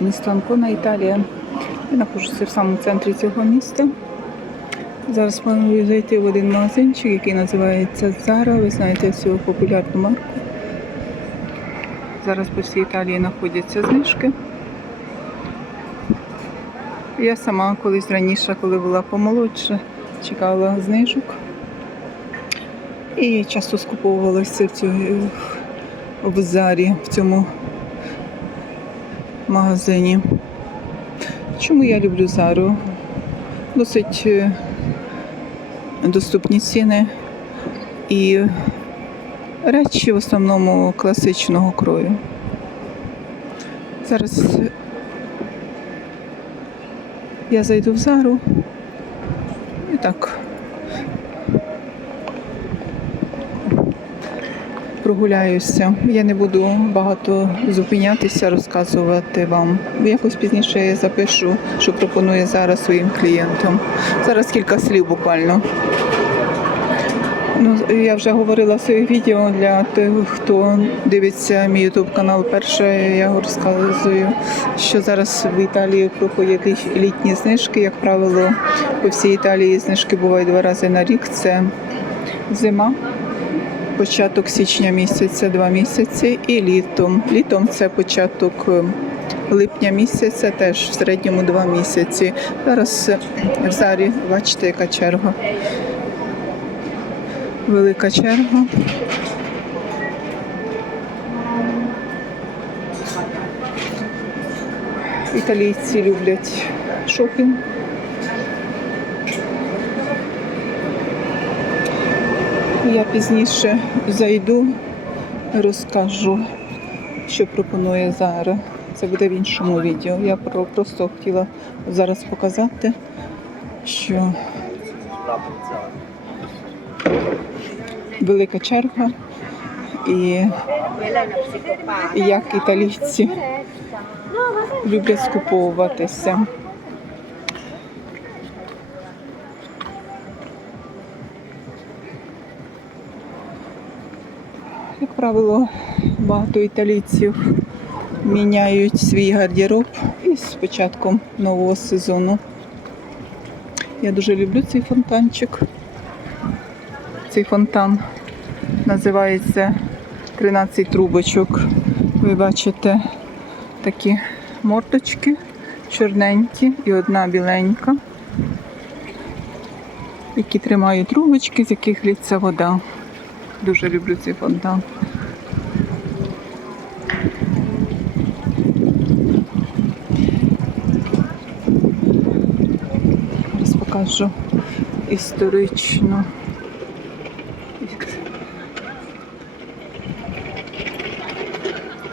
місто Анкона, Італія. Я знаходжуся в самому центрі цього міста. Зараз планую зайти в один магазинчик, який називається Зара. Ви знаєте цю популярну марку. Зараз по всій Італії знаходяться знижки. Я сама колись раніше, коли була помолодша, чекала знижок. І часто скуповувалася в цьому в зарі в цьому магазині. Чому я люблю зару? Досить е, доступні ціни і речі в основному класичного крою. Зараз я зайду в зару і так прогуляюся. Я не буду багато зупинятися, розказувати вам. Якось пізніше я запишу, що пропоную зараз своїм клієнтам. Зараз кілька слів буквально. Ну, я вже говорила в відео для тих, хто дивиться мій YouTube канал. Перше я розказую, що зараз в Італії проходять літні знижки. Як правило, по всій Італії знижки бувають два рази на рік. Це зима, початок січня місяця, два місяці, і літом. Літом це початок е, липня місяця, теж в середньому два місяці. Зараз е, в зарі бачите, яка черга. Велика черга. Італійці люблять шопінг. Я пізніше зайду, розкажу, що пропонує зараз. Це буде в іншому відео. Я просто хотіла зараз показати, що велика черга і, як італійці люблять скуповуватися. Правило, багато італійців міняють свій гардероб із початком нового сезону. Я дуже люблю цей фонтанчик. Цей фонтан називається 13 трубочок. Ви бачите такі мордочки чорненькі і одна біленька, які тримають трубочки, з яких лється вода. Дуже люблю цей фонтан. Зараз покажу історично.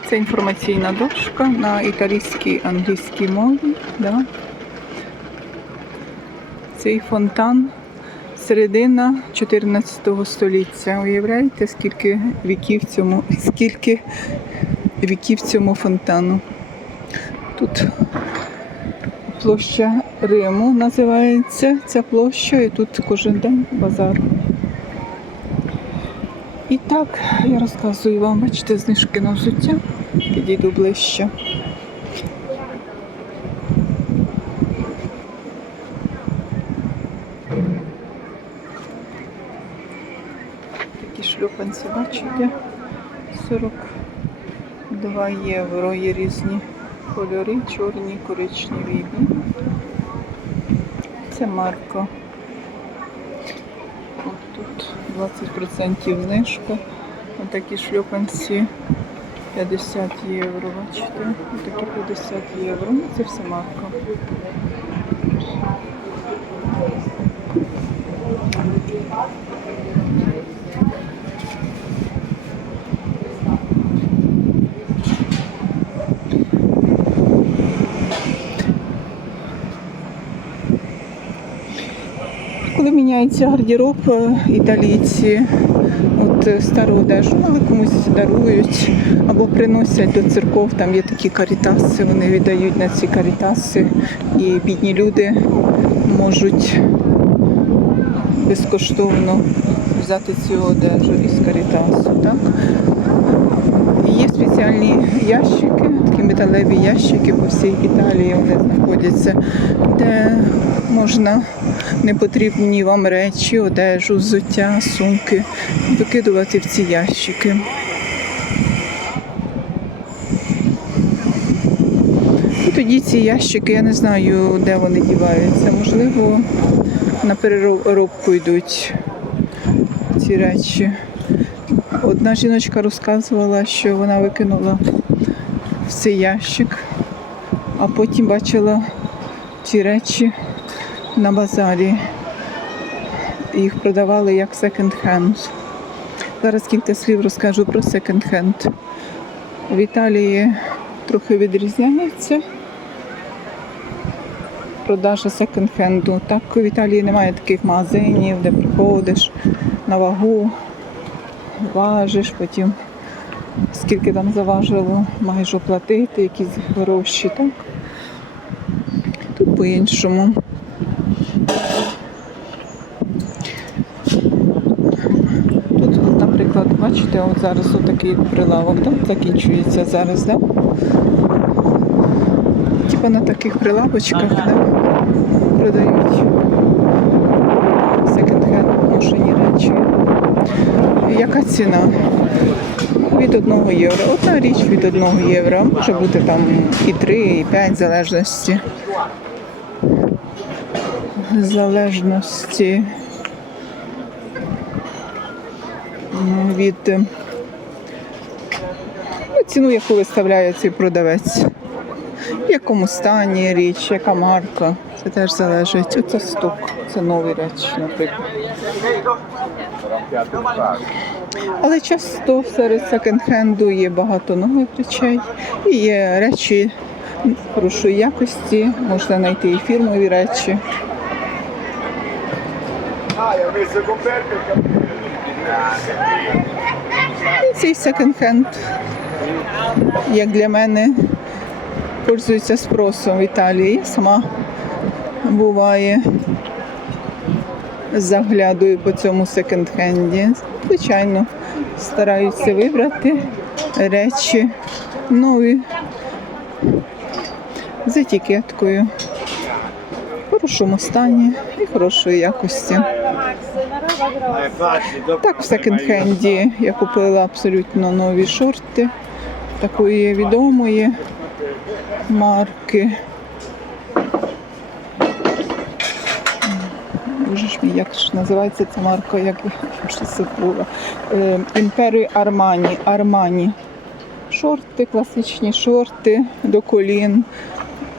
Це інформаційна дошка на італійській англійській мові. Да. Цей фонтан середина 14 століття. Уявляєте, скільки віків цьому, скільки віків цьому фонтану. Тут площа Риму називається ця площа, і тут кожен день базар. І так, я розказую вам, бачите, знижки на взуття. Підійду ближче. Шлюпанці, бачите? 42 євро. Є різні кольори, чорні, коричневі. білі. Це марка. От тут 20% знижка. Отакі шльопанці 50 євро, бачите? Отакі 50 євро. Ну, це все марка. Коли міняється гардероб, е, італійці от е, стару одежу, але комусь дарують або приносять до церков, там є такі карітаси, вони віддають на ці карітаси, і бідні люди можуть безкоштовно взяти цю одежу із карітасу. Так? Є спеціальні ящики, такі металеві ящики по всій Італії вони знаходяться, де можна непотрібні вам речі, одежу, взуття, сумки викидувати в ці ящики. І тоді ці ящики, я не знаю, де вони діваються. Можливо, на переробку йдуть ці речі. Одна жіночка розказувала, що вона викинула в цей ящик, а потім бачила ці речі на базарі. Їх продавали як секонд-хенд. Зараз кілька слів розкажу про секонд-хенд. В Італії трохи відрізняється продажа секонд-хенду. Так в Італії немає таких магазинів, де приходиш на вагу, важиш, потім скільки там заважило, маєш оплатити, якісь гроші. Так? Тут по-іншому. Тут, наприклад, бачите, от зараз отакий прилавок да? закінчується зараз, да? Типа на таких прилавочках да? продають секонд-хенд ношені речі. Яка ціна? Від 1 євро. Одна річ від 1 євро. Може бути там і 3, і 5 в залежності. Залежності від ну, ціну, яку виставляє цей продавець. Якому стані річ, яка марка. Це теж залежить. Оце сток. Це нові речі, наприклад. Але часто серед секонд-хенду є багато нових речей і є речі хорошої якості, можна знайти і фірмові речі. І цей секонд-хенд, як для мене, пользується спросом в Італії. Сама буває, заглядую по цьому секонд-хенді. Звичайно, стараюся вибрати речі нові з етикеткою. В хорошому стані і хорошої якості. Так, в секонд-хенді я купила абсолютно нові шорти такої відомої марки. Боже ж мій, як ж називається ця марка, як я забула. Е, Імперії Армані. Армані. Шорти, класичні шорти до колін.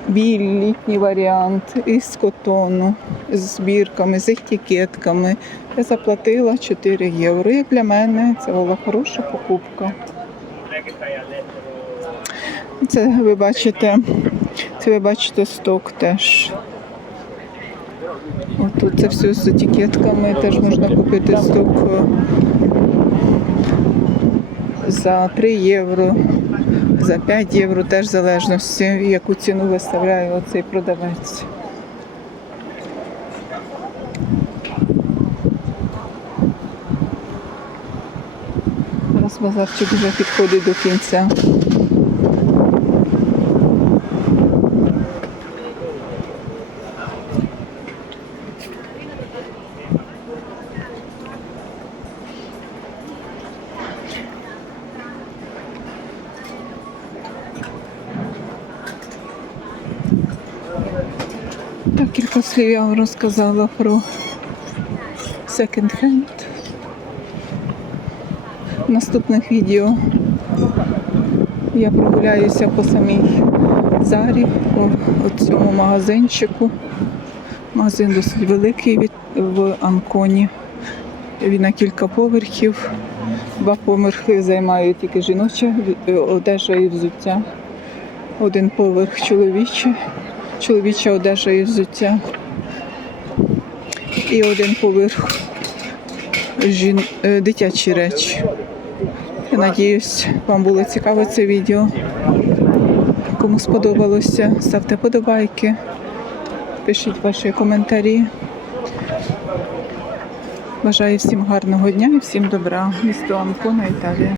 Білий літній варіант із котону, з збірками, з етикетками. Я заплатила 4 євро. І для мене це була хороша покупка. Це ви бачите, це ви бачите сток теж. От тут це все з етикетками, теж можна купити сток е, за 3 євро, за 5 євро, теж в залежності, яку ціну виставляє оцей продавець. Зараз базарчик вже підходить до кінця. Так, кілька слів я вам розказала про секонд-хенд. В наступних відео я прогуляюся по самій зарі, по цьому магазинчику. Магазин досить великий в Анконі. Він на кілька поверхів. Два поверхи займають тільки жіноча е, одежа і взуття. Один поверх чоловічий, чоловіча одежа і взуття. І один поверх жін... е, дитячі речі. Я надіюсь, вам було цікаво це відео. Кому сподобалося, ставте подобайки, пишіть ваші коментарі. Бажаю всім гарного дня і всім добра. Місто Анкона, Італія.